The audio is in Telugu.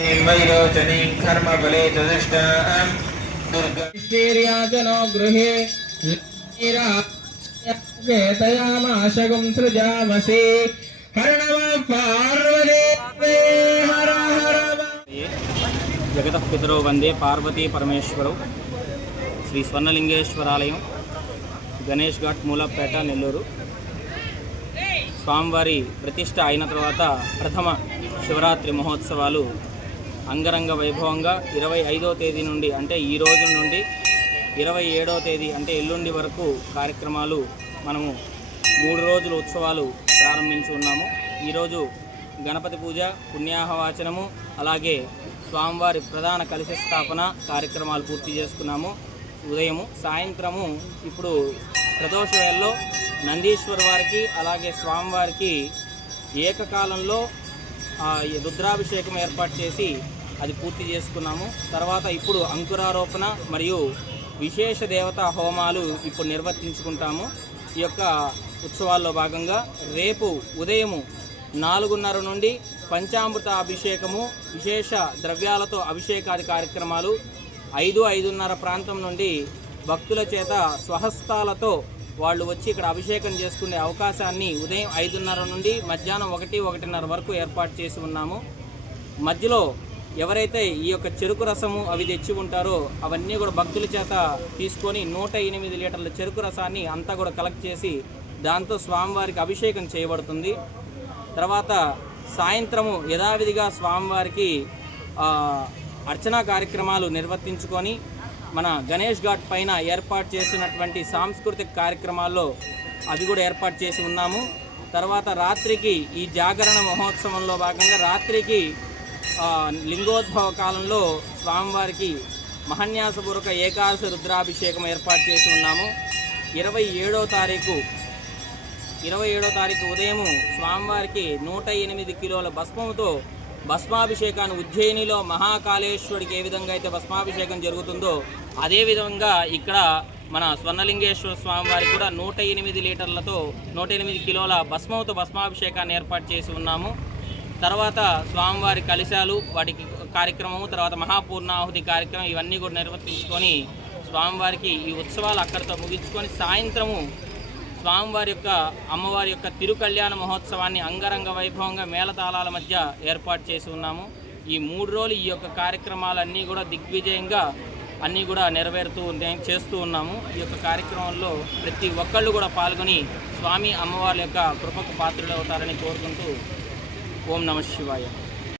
वैरोचनीं कर्मबले चतुष्टां दुर्गैश्वर्याजनो गृहे केतयामाशगुं सृजामसि हर नमः पार्वती हर हर जगतः पितरो वंदे पार्वती परमेश्वरौ श्री स्वर्णलिंगेश्वरालయం గణేష్ ఘాట్ మూలపేట నెల్లూరు స్వామివారి ప్రతిష్ఠ అయిన తర్వాత ప్రథమ శివరాత్రి మహోత్సవాలు అంగరంగ వైభవంగా 25వ తేదీ నుండి అంటే ఈ రోజు నుండి 27వ తేదీ అంటే ఎల్లుండి వరకు కార్యక్రమాలు మనము 3 రోజుల ఉత్సవాలు ప్రారంభించి ఉన్నాము. ఈరోజు గణపతి పూజ, పుణ్యాహవాచనము, అలాగే స్వామివారి ప్రధాన కలశ స్థాపన కార్యక్రమాలు పూర్తి చేసుకున్నాము. ఉదయము సాయంత్రము ఇప్పుడు ప్రదోష వేళలో నందీశ్వర్ వారికి అలాగే స్వామివారికి ఏకకాలంలో రుద్రాభిషేకం ఏర్పాటు చేసి అది పూర్తి చేసుకున్నాము. తర్వాత ఇప్పుడు అంకురారోపణ మరియు విశేష దేవతా హోమాలు ఇప్పుడు నిర్వర్తించుకుంటాము. ఈ యొక్క ఉత్సవాల్లో భాగంగా రేపు ఉదయము 4:30 నుండి పంచామృత అభిషేకము, విశేష ద్రవ్యాలతో అభిషేకాది కార్యక్రమాలు 5-5:30 ప్రాంతం నుండి భక్తుల చేత స్వహస్తాలతో వాళ్ళు వచ్చి ఇక్కడ అభిషేకం చేసుకునే అవకాశాన్ని ఉదయం 5:30 నుండి మధ్యాహ్నం 1-1:30 వరకు ఏర్పాటు చేసి ఉన్నాము. మధ్యలో ఎవరైతే ఈ యొక్క చెరుకు రసము అవి తెచ్చి ఉంటారో అవన్నీ కూడా భక్తుల చేత తీసుకొని 108 లీటర్ల చెరుకు రసాన్ని అంతా కూడా కలెక్ట్ చేసి దాంతో స్వామివారికి అభిషేకం చేయబడుతుంది. తర్వాత సాయంత్రము యథావిధిగా స్వామివారికి అర్చనా కార్యక్రమాలు నిర్వర్తించుకొని మన గణేష్ ఘాట్ పైన ఏర్పాటు చేసినటువంటి సాంస్కృతిక కార్యక్రమాల్లో అవి కూడా ఏర్పాటు చేసి ఉన్నాము. తర్వాత రాత్రికి ఈ జాగరణ మహోత్సవంలో భాగంగా రాత్రికి లింగోద్భవ కాలంలో స్వామివారికి మహన్యాసపూర్వక ఏకాదశి రుద్రాభిషేకం ఏర్పాటు చేసి ఉన్నాము. 27వ తారీఖు ఉదయము స్వామివారికి 108 కిలోల భస్మంతో భస్మాభిషేకాన్ని ఉజ్జయినిలో మహాకాళేశ్వరుడికి ఏ విధంగా అయితే భస్మాభిషేకం జరుగుతుందో అదేవిధంగా ఇక్కడ మన స్వర్ణలింగేశ్వర స్వామివారికి కూడా 108 లీటర్లతో 108 కిలోల భస్మంతో భస్మాభిషేకాన్ని ఏర్పాటు చేసి ఉన్నాము. తర్వాత స్వామివారి కలశాలు వాటికి కార్యక్రమము, తర్వాత మహాపూర్ణాహుతి కార్యక్రమం ఇవన్నీ కూడా నిర్వర్తించుకొని స్వామివారికి ఈ ఉత్సవాలు అక్కడితో ముగించుకొని సాయంత్రము స్వామివారి యొక్క అమ్మవారి యొక్క తిరుకళ్యాణ మహోత్సవాన్ని అంగరంగ వైభవంగా మేళతాళాల మధ్య ఏర్పాటు చేసి ఉన్నాము. ఈ 3 రోజులు ఈ యొక్క కార్యక్రమాలన్నీ కూడా దిగ్విజయంగా అన్నీ కూడా చేస్తూ ఉన్నాము. ఈ యొక్క కార్యక్రమంలో ప్రతి ఒక్కళ్ళు కూడా పాల్గొని స్వామి అమ్మవారి యొక్క కృపకు పాత్రలు అవుతారని కోరుకుంటూ ఓం నమః శివాయ.